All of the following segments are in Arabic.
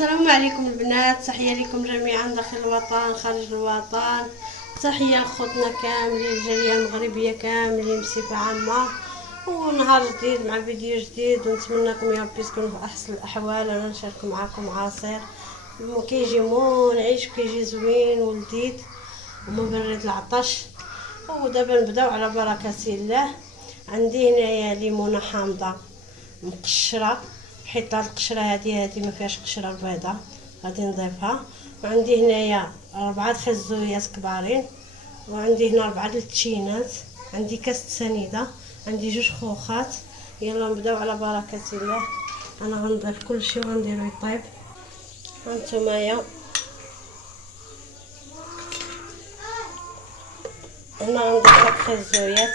السلام عليكم البنات، تحية لكم جميعا داخل الوطن خارج الوطن. تحية لخوتنا كاملين، الجالية المغربية كاملين بصفة عامة، ونهار جديد مع فيديو جديد، ونتمنىكم يا ربي تكونوا في احسن الاحوال. انا نشارك معكم عصير كيجي منعش وكيجي زوين ولذيذ ومبرد العطش. ودابا نبداو على بركة الله. عندي هنايا ليمونه حامضه مقشره، حيت هاد القشره هادي ما فيهاش قشره البيضاء، غادي نضيفها. وعندي هنايا 4 خزويات كبارين، وعندي هنا 4 التشينات، عندي كاس سنيده، عندي 2 خوخات. يلا نبداو على بركه الله. انا غنضيف كلشي وغنديرو يطيب. هانتومايا هنا غنضيف هاد الخزويات،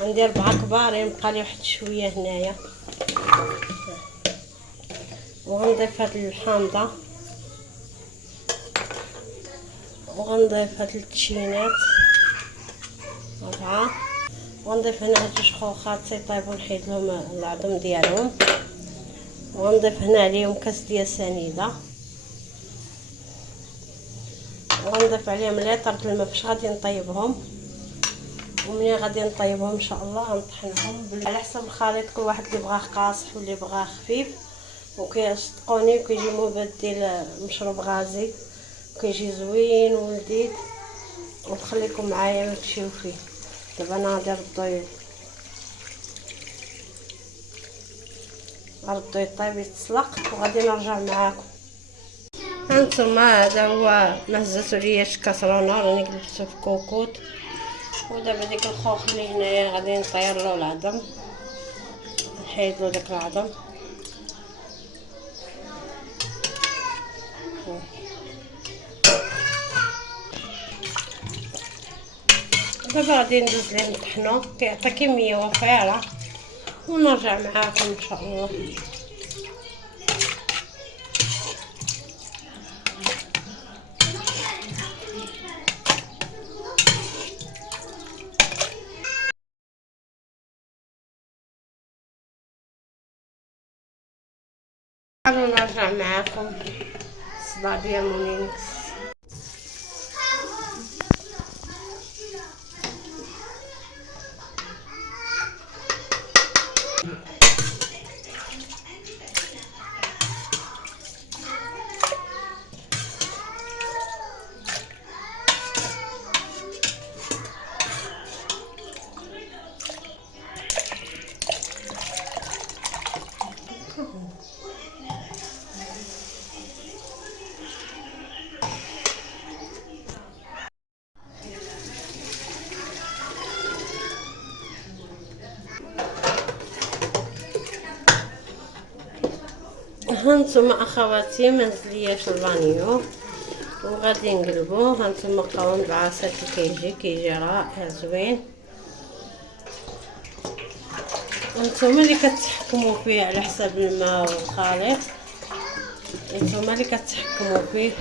عندي 4 كبارين، بقى لي واحد شويه هنايا. وغنضيف هاد الحامضه، وغنضيف هاد التشينات 4، وغنضيف هنا هاد 2 خوخات تيطيبوا، نحيد لهم العظم ديالهم. وغنضيف هنا عليهم كاس ديال سنيده، وغنضيف عليهم ليطر الماء فاش غادي نطيبهم. ومنين غادي نطيبهم ان شاء الله غنطحنهم على حسب الخليط، كل واحد اللي بغاه قاصح واللي بغاه خفيف. وكيصدقوني وكيجي مبدل مشروب غازي، وكيجي زوين ولذيذ. ونخليكم معايا ما تمشيو فيه. دابا انا غادي نردو يطيب يتسلق، وغادي نرجع معاكم. هانتوما هذا هو ما هزاتو ليا الكاسرونه، راني قلبتو في كوكوط. ودابا ديك الخوخ اللي هنايا غادي نطيرلو العظم، نحيدلو داك العظم. دابا غادي ندوز ليه نطحنو، كيعطي كميه وفيره، ونرجع معاكم ان شاء الله. تعالوا نرجع معاكم الصداع ديال مونينكس. هانتوما اخواتي منزلياش البانيو وغادي نقلبوه. هانتوما القوام بعصير كيجي رائع زوين. هانتوما اللي كتحكموا فيه على حساب الماء والخليط، هانتوما اللي كتحكموا فيه.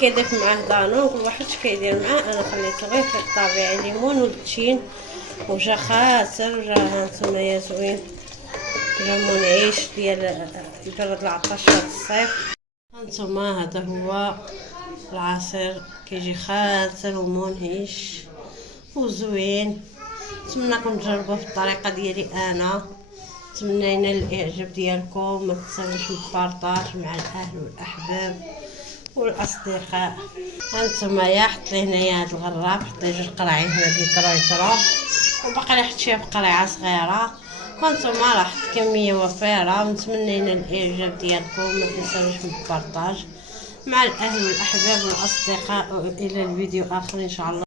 كيضيف معاه دانون، كل واحد كيدير معاه. انا خليته غير في الطبيعي، ليمون والتشين، وجا خاسر وجا هانتوما يا زوين، جا منعش ديال يبرد العطش في الصيف. هانتوما هذا هو العصير، كيجي خاسر ومنعش وزوين. نتمنىكم تجربوه بالطريقه ديالي انا. نتمنى ينال الاعجاب ديالكم. ما تنساوش البارطاج مع الاهل والاحباب والاصدقاء. هانتوما يا حطي هنايا هاد الغراب، حطي 2 قراعين هنا ديال وباقي لي حط شي قريعه صغيره. هانتوما راه حط كميه وفيره. ونتمنى ينال الاعجاب ديالكم. ما تنساوش البارطاج مع الاهل والاحباب والاصدقاء. الى الفيديو اخر ان شاء الله.